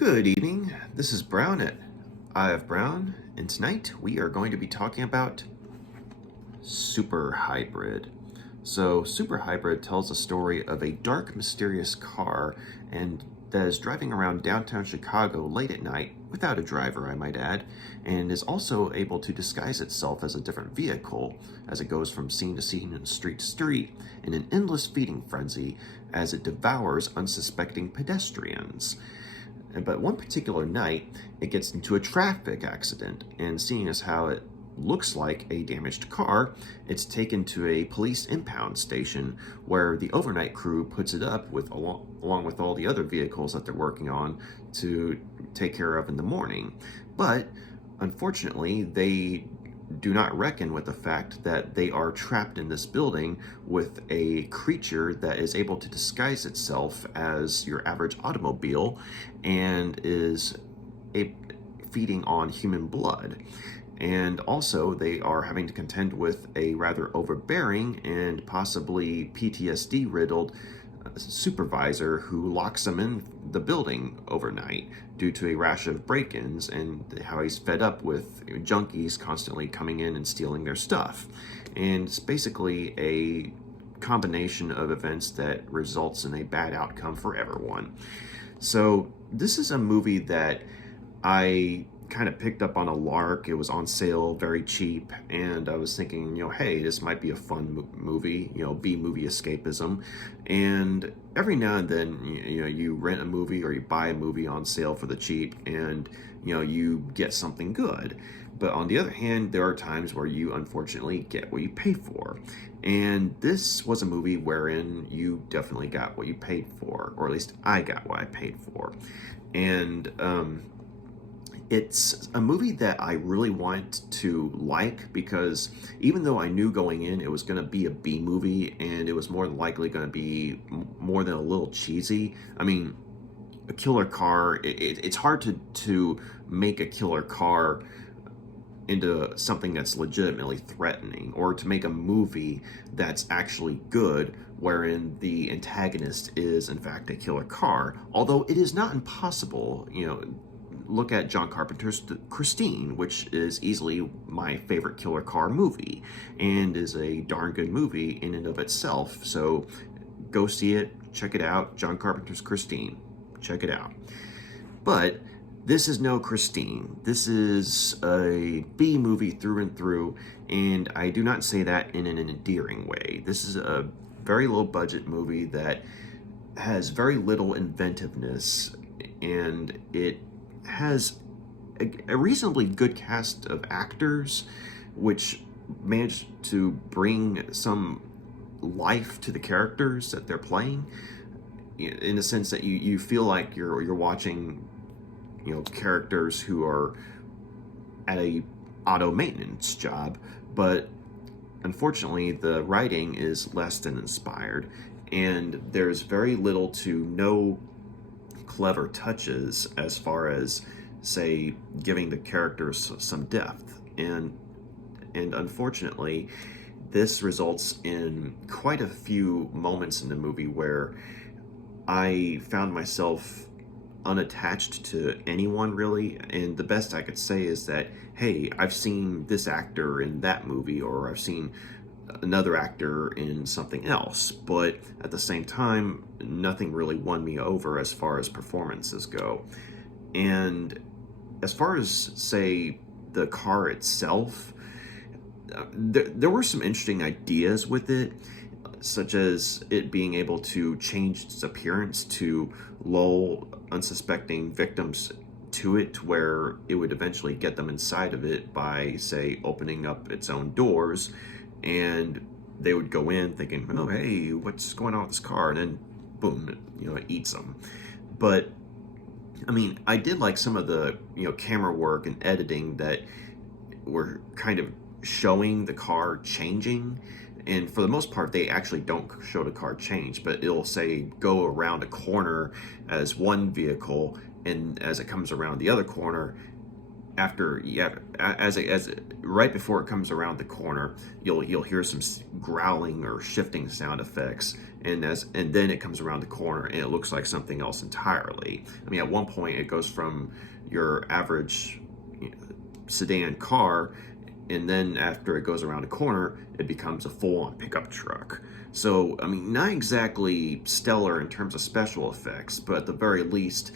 Good evening. This is Brown at I of Brown, and tonight we are going to be talking about Super Hybrid. So, Super Hybrid tells a story of a dark, mysterious car and that is driving around downtown Chicago late at night without a driver, I might add, and is also able to disguise itself as a different vehicle as it goes from scene to scene and street to street in an endless feeding frenzy as it devours unsuspecting pedestrians. But one particular night, it gets into a traffic accident, and seeing as how it looks like a damaged car, it's taken to a police impound station where the overnight crew puts it up with along with all the other vehicles that they're working on to take care of in the morning. But unfortunately, they do not reckon with the fact that they are trapped in this building with a creature that is able to disguise itself as your average automobile and is feeding on human blood. And also, they are having to contend with a rather overbearing and possibly PTSD riddled supervisor who locks them in the building overnight due to a rash of break-ins, and how he's fed up with junkies constantly coming in and stealing their stuff. And it's basically a combination of events that results in a bad outcome for everyone. So this is a movie that I kind of picked up on a lark. It was on sale, very cheap, and I was thinking, hey, this might be a fun movie, B-movie escapism. And every now and then, you rent a movie or you buy a movie on sale for the cheap, and you get something good. But on the other hand, there are times where you unfortunately get what you pay for. And this was a movie wherein you definitely got what you paid for, or at least I got what I paid for. And it's a movie that I really want to like, because even though I knew going in it was going to be a B movie and it was more than likely going to be more than a little cheesy. I mean, a killer car, it's hard to make a killer car into something that's legitimately threatening, or to make a movie that's actually good wherein the antagonist is in fact a killer car, although it is not impossible. Look at John Carpenter's Christine, which is easily my favorite killer car movie, and is a darn good movie in and of itself. So go see it, check it out. John Carpenter's Christine, check it out. But this is no Christine. This is a B movie through and through, and I do not say that in an endearing way. This is a very low budget movie that has very little inventiveness, and it has a reasonably good cast of actors, which managed to bring some life to the characters that they're playing, in the sense that you feel like you're watching characters who are at a auto maintenance job. But unfortunately, the writing is less than inspired, and there's very little to no clever touches as far as, say, giving the characters some depth. And unfortunately, this results in quite a few moments in the movie where I found myself unattached to anyone, really. And the best I could say is that, hey, I've seen this actor in that movie, or I've seen another actor in something else. But at the same time, nothing really won me over as far as performances go. And as far as, say, the car itself, there were some interesting ideas with it, such as it being able to change its appearance to lull unsuspecting victims to it, where it would eventually get them inside of it by, say, opening up its own doors, and they would go in thinking, oh, hey, what's going on with this car? And then, boom, it eats them. But, I mean, I did like some of the, camera work and editing that were kind of showing the car changing. And for the most part, they actually don't show the car change, but it'll say go around a corner as one vehicle, and as it comes around the other corner, after, yeah, right before it comes around the corner, you'll hear some growling or shifting sound effects, and then it comes around the corner and it looks like something else entirely. I mean, at one point it goes from your average, sedan car, and then after it goes around a corner, it becomes a full-on pickup truck. So, I mean, not exactly stellar in terms of special effects, but at the very least,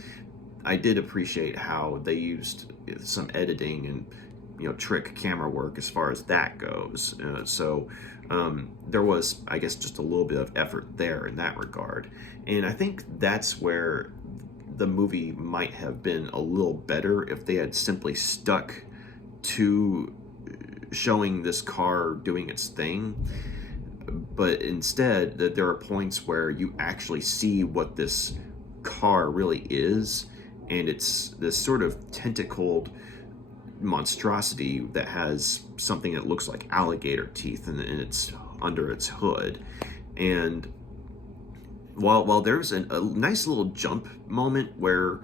I did appreciate how they used some editing and trick camera work as far as that goes. There was, I guess, just a little bit of effort there in that regard, and I think that's where the movie might have been a little better if they had simply stuck to showing this car doing its thing, but instead that there are points where you actually see what this car really is, and it's this sort of tentacled monstrosity that has something that looks like alligator teeth and it's under its hood. And while there's a nice little jump moment where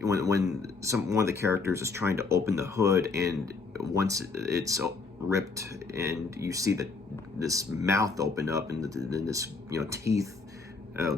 when one of the characters is trying to open the hood, and once it's ripped and you see this mouth open up, and then this teeth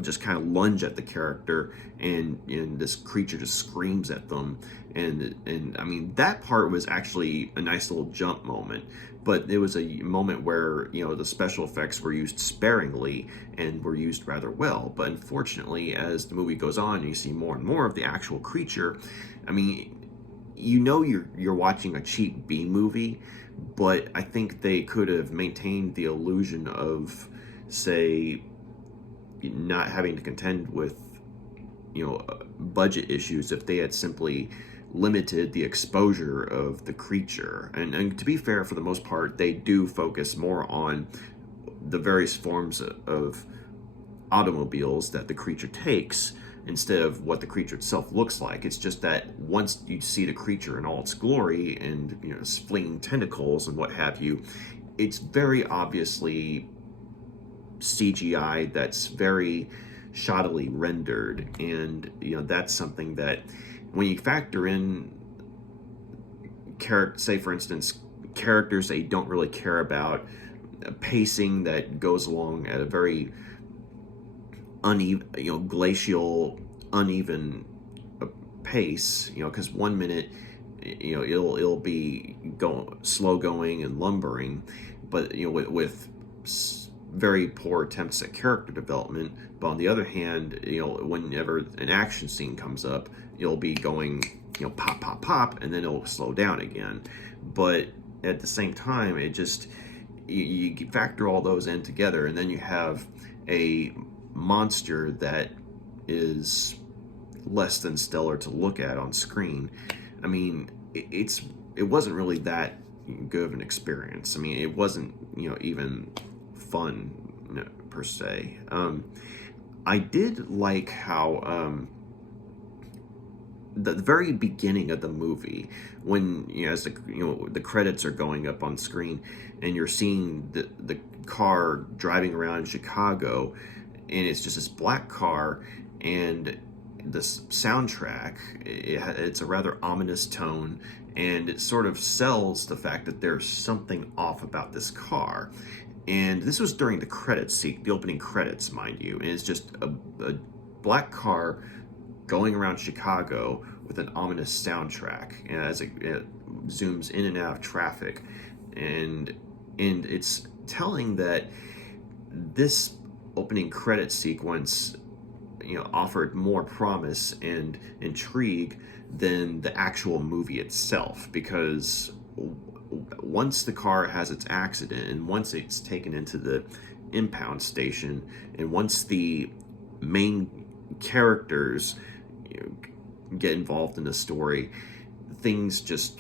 just kind of lunge at the character, and this creature just screams at them, and I mean, that part was actually a nice little jump moment. But it was a moment where the special effects were used sparingly and were used rather well. But unfortunately, as the movie goes on and you see more and more of the actual creature, I mean, you're watching a cheap B movie, but I think they could have maintained the illusion of, say, not having to contend with budget issues if they had simply limited the exposure of the creature. And to be fair, for the most part, they do focus more on the various forms of automobiles that the creature takes instead of what the creature itself looks like. It's just that once you see the creature in all its glory and its flinging tentacles and what have you, it's very obviously CGI that's very shoddily rendered, and that's something that when you factor in say for instance characters that you don't really care about, pacing that goes along at a very uneven, glacial, uneven pace, because one minute it'll be slow going and lumbering, but with very poor attempts at character development. But on the other hand, whenever an action scene comes up, it'll be going pop pop pop, and then it'll slow down again. But at the same time, it just you factor all those in together, and then you have a monster that is less than stellar to look at on screen. I mean, it wasn't really that good of an experience. I mean, it wasn't even fun per se. I did like how the very beginning of the movie, when as the credits are going up on screen, and you're seeing the car driving around Chicago, and it's just this black car, and this soundtrack, it's a rather ominous tone, and it sort of sells the fact that there's something off about this car. And this was during the credits, the opening credits, mind you, and it's just a black car going around Chicago with an ominous soundtrack, and as it zooms in and out of traffic, and it's telling that this opening credit sequence offered more promise and intrigue than the actual movie itself, because once the car has its accident, and once it's taken into the impound station, and once the main characters get involved in the story, things just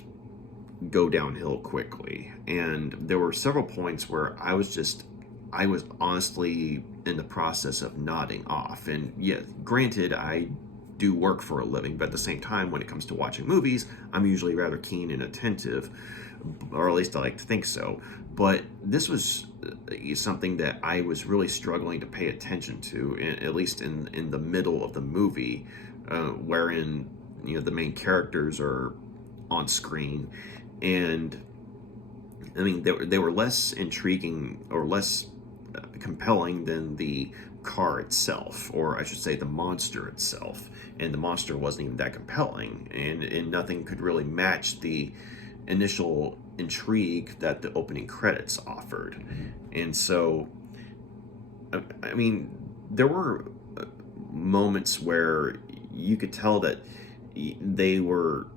go downhill quickly. And there were several points where I was honestly in the process of nodding off. And yeah, granted, I do work for a living, but at the same time, when it comes to watching movies, I'm usually rather keen and attentive, or at least I like to think so. But this was something that I was really struggling to pay attention to, at least in the middle of the movie, wherein the main characters are on screen, and I mean they were less intriguing or less compelling than the car itself, or I should say the monster itself. And the monster wasn't even that compelling, and nothing could really match the initial intrigue that the opening credits offered. And so, I mean, there were moments where you could tell that they were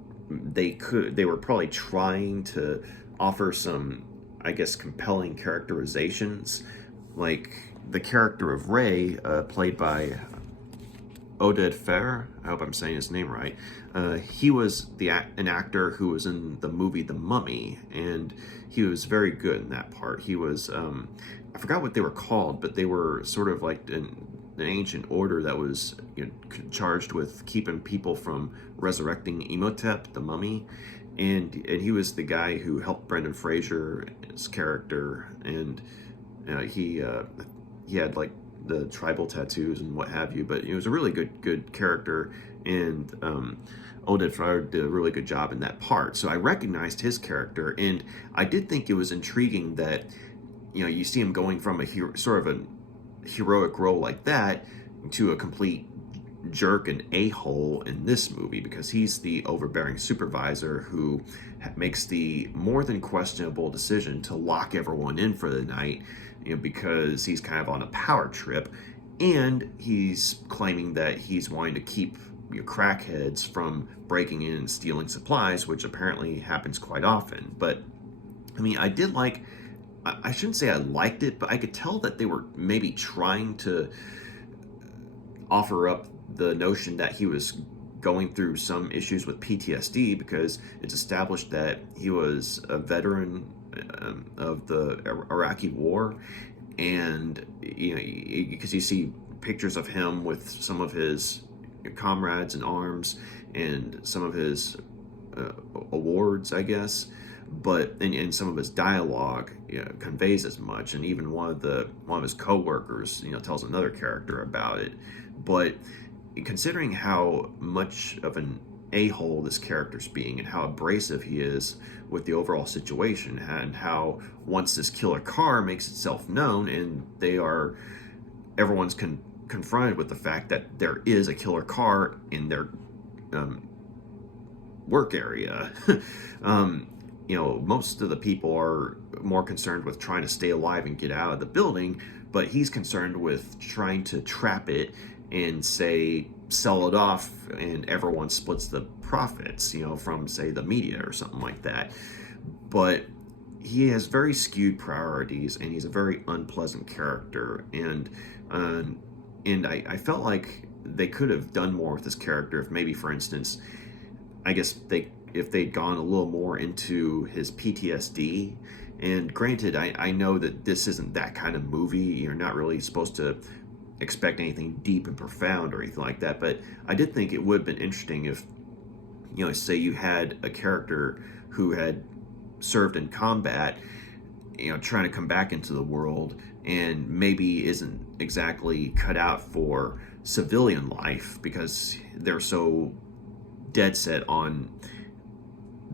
probably trying to offer some, I guess, compelling characterizations, like the character of Ray, played by Oded Fehr. I hope I'm saying his name right. He was an actor who was in the movie The Mummy, and he was very good in that part. He was, I forgot what they were called, but they were sort of like an ancient order that was, you know, charged with keeping people from resurrecting Imhotep, the mummy. And he was the guy who helped Brendan Fraser's character, and he had like the tribal tattoos and what have you, but he was a really good character, and Oded Fehr did a really good job in that part. So I recognized his character, and I did think it was intriguing that, you know, you see him going from sort of a heroic role like that to a complete jerk and a-hole in this movie, because he's the overbearing supervisor who makes the more than questionable decision to lock everyone in for the night, you know, because he's kind of on a power trip, and he's claiming that he's wanting to keep, you know, crackheads from breaking in and stealing supplies, which apparently happens quite often. But I mean, I shouldn't say I liked it, but I could tell that they were maybe trying to offer up the notion that he was going through some issues with PTSD, because it's established that he was a veteran of the Iraqi war, and you know, because you see pictures of him with some of his comrades in arms and some of his awards, I guess, but and some of his dialogue, you know, conveys as much, and even one of his co-workers, you know, tells another character about it. But considering how much of an a-hole this character's being, and how abrasive he is with the overall situation, and how once this killer car makes itself known and everyone's confronted with the fact that there is a killer car in their work area, you know, most of the people are more concerned with trying to stay alive and get out of the building, but he's concerned with trying to trap it and, say, sell it off, and everyone splits the profits, you know, from, say, the media or something like that. But he has very skewed priorities, and he's a very unpleasant character, and I felt like they could have done more with this character if maybe, for instance, I guess if they'd gone a little more into his PTSD. And granted, I know that this isn't that kind of movie. You're not really supposed to expect anything deep and profound or anything like that, but I did think it would have been interesting if, you know, say you had a character who had served in combat, you know, trying to come back into the world, and maybe isn't exactly cut out for civilian life because they're so dead set on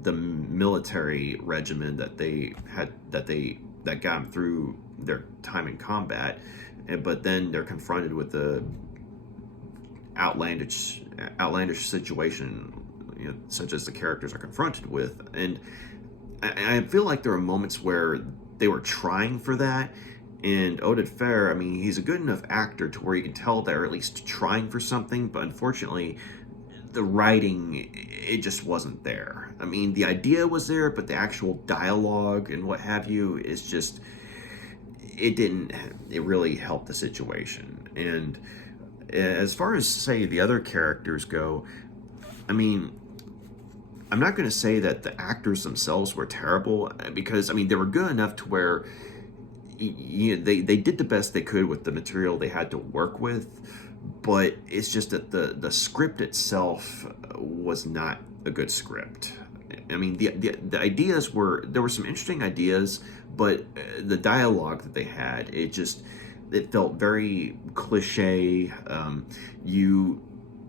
the military regimen that that got them through their time in combat, but then they're confronted with the outlandish situation, you know, such as the characters are confronted with. And I feel like there are moments where they were trying for that. And Oded Fehr, I mean, he's a good enough actor to where you can tell they're at least trying for something, but unfortunately, the writing, it just wasn't there. I mean, the idea was there, but the actual dialogue and what have you is just, it really helped the situation. And as far as, say, the other characters go, I mean, I'm not going to say that the actors themselves were terrible, because, I mean, they were good enough to where, you know, they did the best they could with the material they had to work with, but it's just that the script itself was not a good script. I mean, the ideas there were some interesting ideas, but the dialogue that they had, it felt very cliche.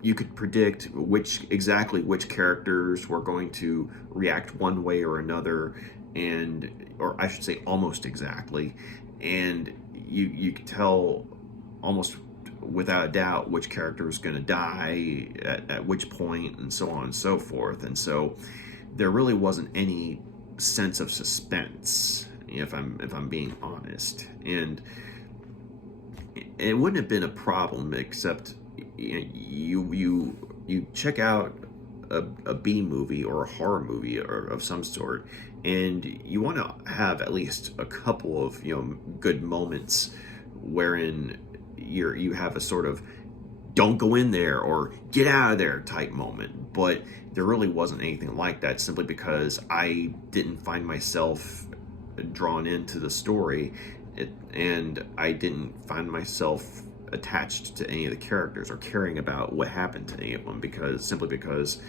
you could predict exactly which characters were going to react one way or another, and or I should say almost exactly, and you could tell almost without a doubt which character was going to die at which point, and so on and so forth. And so there really wasn't any sense of suspense, if I'm being honest. And it wouldn't have been a problem, except you check out a B movie or a horror movie or of some sort, and you want to have at least a couple of good moments wherein you have a sort of don't go in there or get out of there type moment. But there really wasn't anything like that, simply because I didn't find myself drawn into the story, and I didn't find myself attached to any of the characters or caring about what happened to any of them, simply because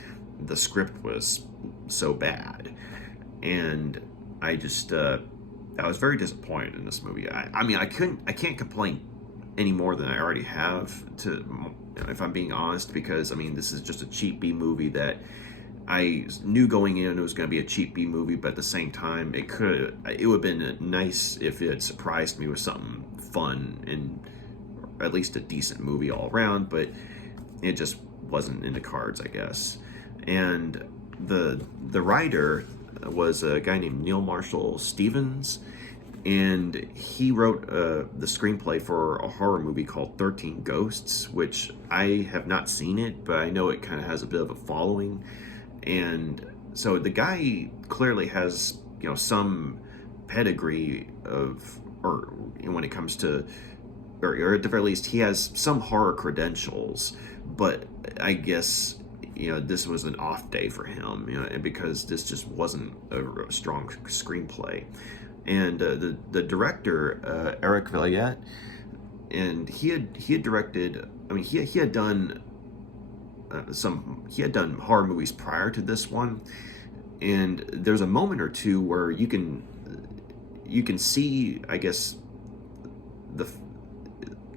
the script was so bad. And I just I was very disappointed in this movie. I mean, I can't complain any more than I already have, if I'm being honest, because I mean, this is just a cheap B movie that I knew going in it was going to be a cheap B movie, but at the same time, it would have been nice if it had surprised me with something fun and at least a decent movie all around. But it just wasn't in the cards, I guess. And the writer was a guy named Neal Marshall Stevens, and he wrote the screenplay for a horror movie called 13 Ghosts, which I have not seen it, but I know it kind of has a bit of a following. And so the guy clearly has some pedigree or when it comes to, or at the very least he has some horror credentials. But I guess this was an off day for him, because this just wasn't a strong screenplay. And the director, Eric Valette, and he had directed. I mean, he had done he had done horror movies prior to this one, and there's a moment or two where you can see, I guess,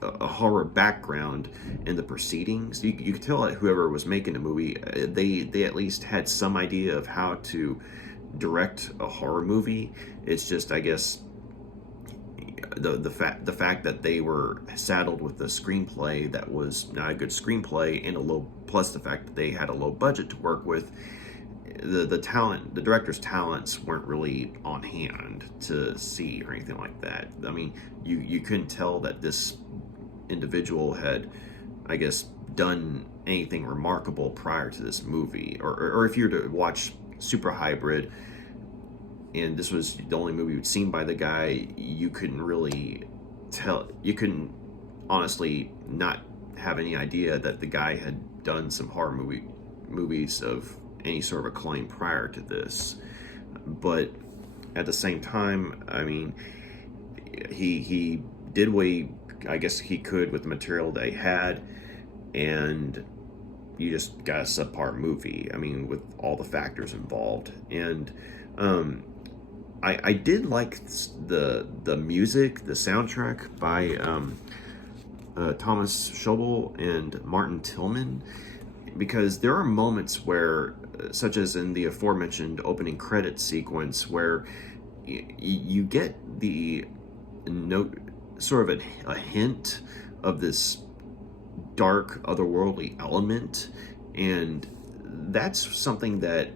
a horror background in the proceedings. You could tell that whoever was making the movie, they at least had some idea of how to direct a horror movie. It's just, I guess, the fact that they were saddled with a screenplay that was not a good screenplay, and plus the fact that they had a low budget to work with, the director's talents weren't really on hand to see or anything like that. I mean, you couldn't tell that this individual had, I guess, done anything remarkable prior to this movie, or if you were to watch Super Hybrid and this was the only movie you'd seen by the guy, you couldn't really tell. You couldn't honestly not have any idea that the guy had done some horror movies of any sort of acclaim prior to this. But at the same time, I mean, he did what I guess he could with the material they had, and you just got a subpar movie. I mean, with all the factors involved. And I did like the music, the soundtrack by Thomas Schobel and Martin Tillman, because there are moments where, such as in the aforementioned opening credit sequence, where you get the note, sort of a hint of this dark, otherworldly element, and that's something that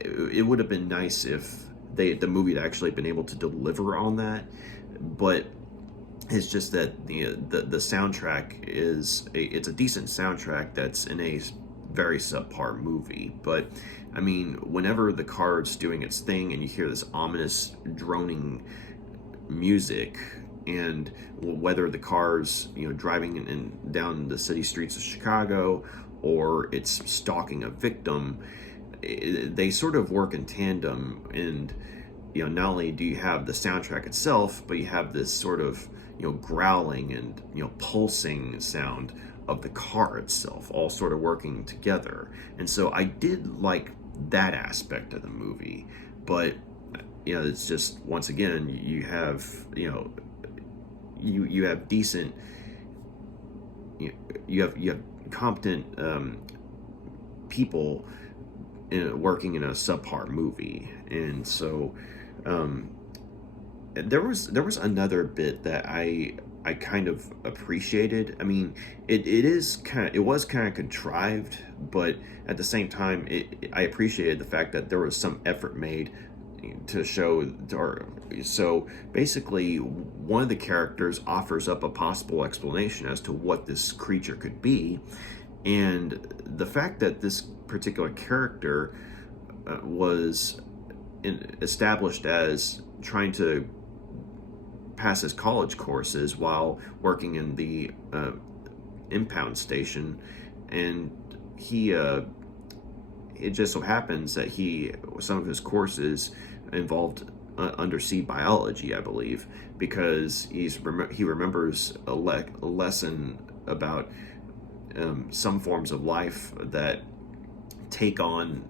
it would have been nice if the movie had actually been able to deliver on that. But it's just that the soundtrack it's a decent soundtrack that's in a very subpar movie. But I mean, whenever the car's doing its thing and you hear this ominous droning music, and whether the car's driving down the city streets of Chicago or it's stalking a victim, they sort of work in tandem. And not only do you have the soundtrack itself, but you have this sort of growling and pulsing sound of the car itself, all sort of working together. And so I did like that aspect of the movie. But it's just, once again, you have you have decent, you have competent people working in a subpar movie. And so there was another bit that I kind of appreciated. I mean, it was kind of contrived, but at the same time, I appreciated the fact that there was some effort made to show. Or so basically, one of the characters offers up a possible explanation as to what this creature could be, and the fact that this particular character was established as trying to pass his college courses while working in the Impound station, and he it just so happens that some of his courses involved undersea biology, I believe, because he remembers a lesson about some forms of life that take on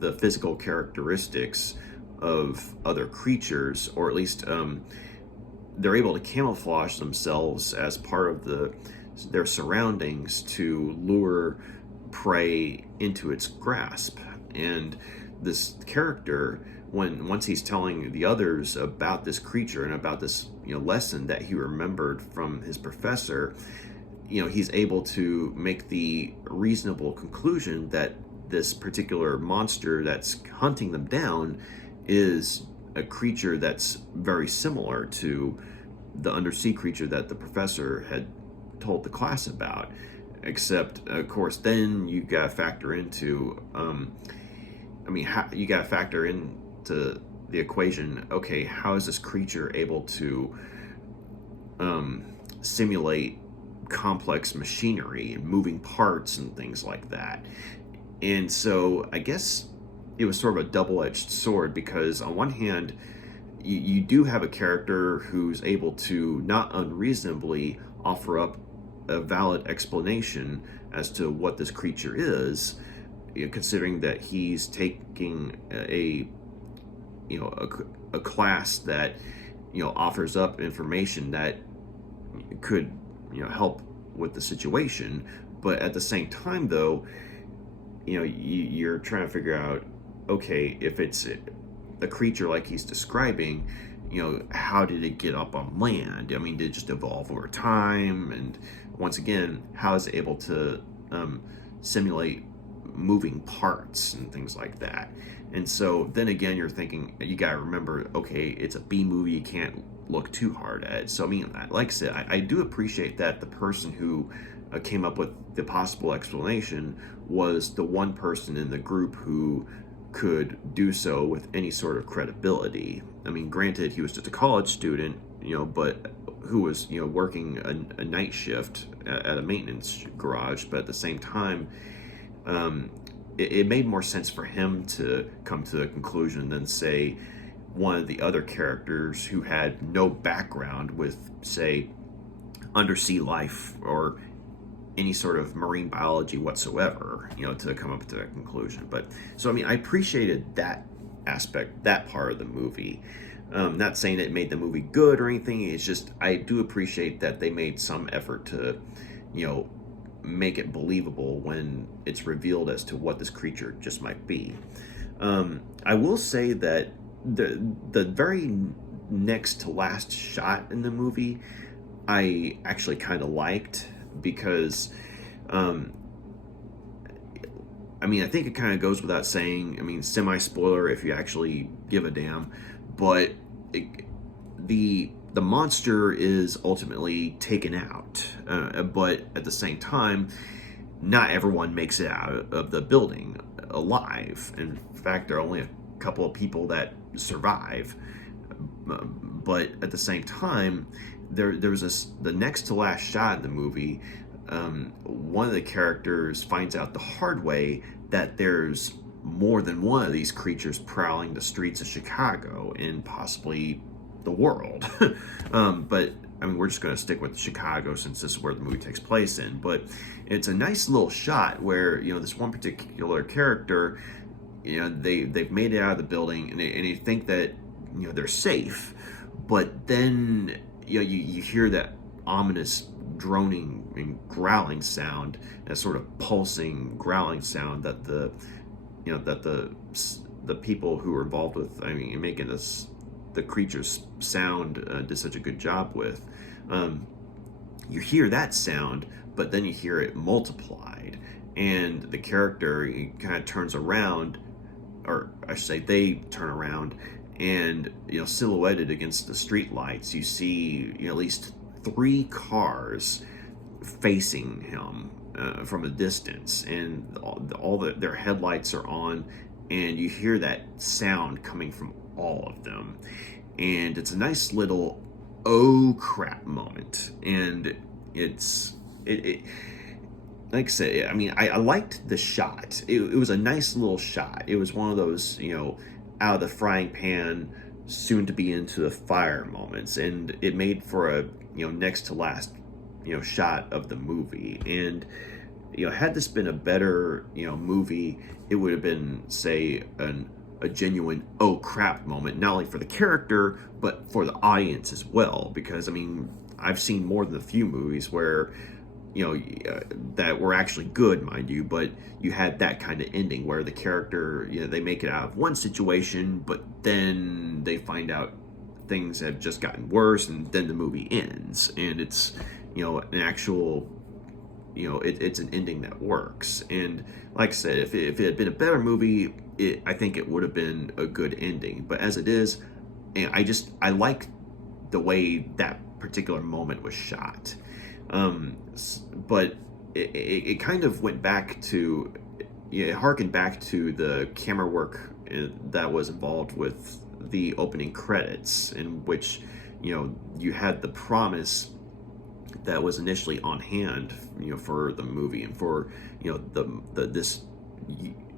the physical characteristics of other creatures, or at least they're able to camouflage themselves as part of their surroundings to lure prey into its grasp. And this character, once he's telling the others about this creature and about this lesson that he remembered from his professor, he's able to make the reasonable conclusion that this particular monster that's hunting them down is a creature that's very similar to the undersea creature that the professor had told the class about. Except, of course, then you got to factor into, you got to factor into the equation. Okay, how is this creature able to simulate complex machinery and moving parts and things like that? And so I guess it was sort of a double-edged sword, because on one hand, you do have a character who's able to not unreasonably offer up a valid explanation as to what this creature is, considering that he's taking a class that offers up information that could help with the situation. But at the same time, though, you're trying to figure out, okay, if it's a creature like he's describing, how did it get up on land? I mean, did it just evolve over time? And once again, how is it able to simulate moving parts and things like that? And so then again, you're thinking, you got to remember, okay, it's a B movie, you can't look too hard at it. So, I mean, like I said, I do appreciate that the person who came up with the possible explanation was the one person in the group who could do so with any sort of credibility. I mean, granted, he was just a college student, but who was, working a night shift at a maintenance garage. But at the same time, it made more sense for him to come to the conclusion than, say, one of the other characters who had no background with, say, undersea life or any sort of marine biology whatsoever, to come up to that conclusion. But so, I mean, I appreciated that aspect, that part of the movie. Not saying it made the movie good or anything. It's just, I do appreciate that they made some effort to, make it believable when it's revealed as to what this creature just might be. I will say that the very next to last shot in the movie, I actually kind of liked, because I mean, I think it kind of goes without saying, I mean, semi-spoiler if you actually give a damn, but the monster is ultimately taken out, but at the same time, not everyone makes it out of the building alive. In fact, there are only a couple of people that survive, but at the same time, there's the next to last shot in the movie. One of the characters finds out the hard way that there's more than one of these creatures prowling the streets of Chicago and possibly the world. But I mean, we're just going to stick with Chicago since this is where the movie takes place in. But it's a nice little shot where this one particular character, they've made it out of the building, and you think that they're safe, but then you hear that ominous droning and growling sound, a sort of pulsing growling sound that the people who are involved with, I mean, making this the creatures sound did such a good job with. You hear that sound, but then you hear it multiplied, and the character kind of turns around, or I should say, they turn around, and silhouetted against the street lights, you see at least 3 cars facing him from a distance, and their headlights are on, and you hear that sound coming from all of them, and it's a nice little oh crap moment, and it like I said, I mean, I liked the shot. It was a nice little shot. It was one of those, out of the frying pan, soon to be into the fire moments, and it made for a, next to last, shot of the movie. And, had this been a better, movie, it would have been, say, a genuine oh crap moment, not only for the character, but for the audience as well. Because, I mean, I've seen more than a few movies where, that were actually good, mind you, but you had that kind of ending where the character, they make it out of one situation, but then they find out things have just gotten worse, and then the movie ends, and it's, an actual, it's an ending that works. And like I said, if it had been a better movie, I think it would have been a good ending. But as it is, I like the way that particular moment was shot. But it kind of went back to, it harkened back to the camera work that was involved with the opening credits, in which, you had the promise that was initially on hand, for the movie, and for, this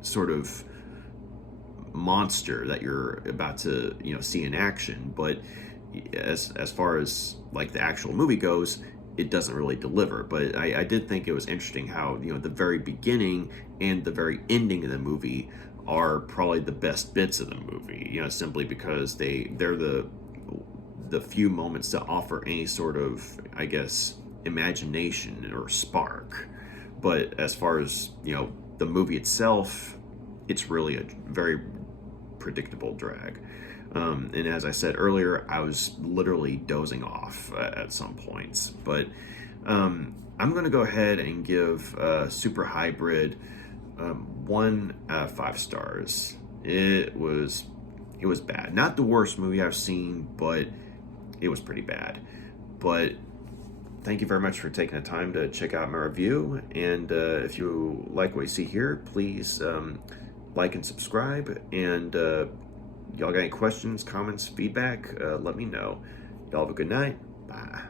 sort of monster that you're about to, see in action. But as far as like the actual movie goes, it doesn't really deliver. But I did think it was interesting how, the very beginning and the very ending of the movie are probably the best bits of the movie, simply because they're the few moments that offer any sort of, I guess, imagination or spark. But as far as, the movie itself, it's really a very predictable drag. And as I said earlier, I was literally dozing off at some points. But I'm going to go ahead and give Super Hybrid 1 out of 5 stars. It was bad. Not the worst movie I've seen, but it was pretty bad. But thank you very much for taking the time to check out my review. And if you like what you see here, please like and subscribe. And y'all got any questions, comments, feedback, let me know. Y'all have a good night. Bye.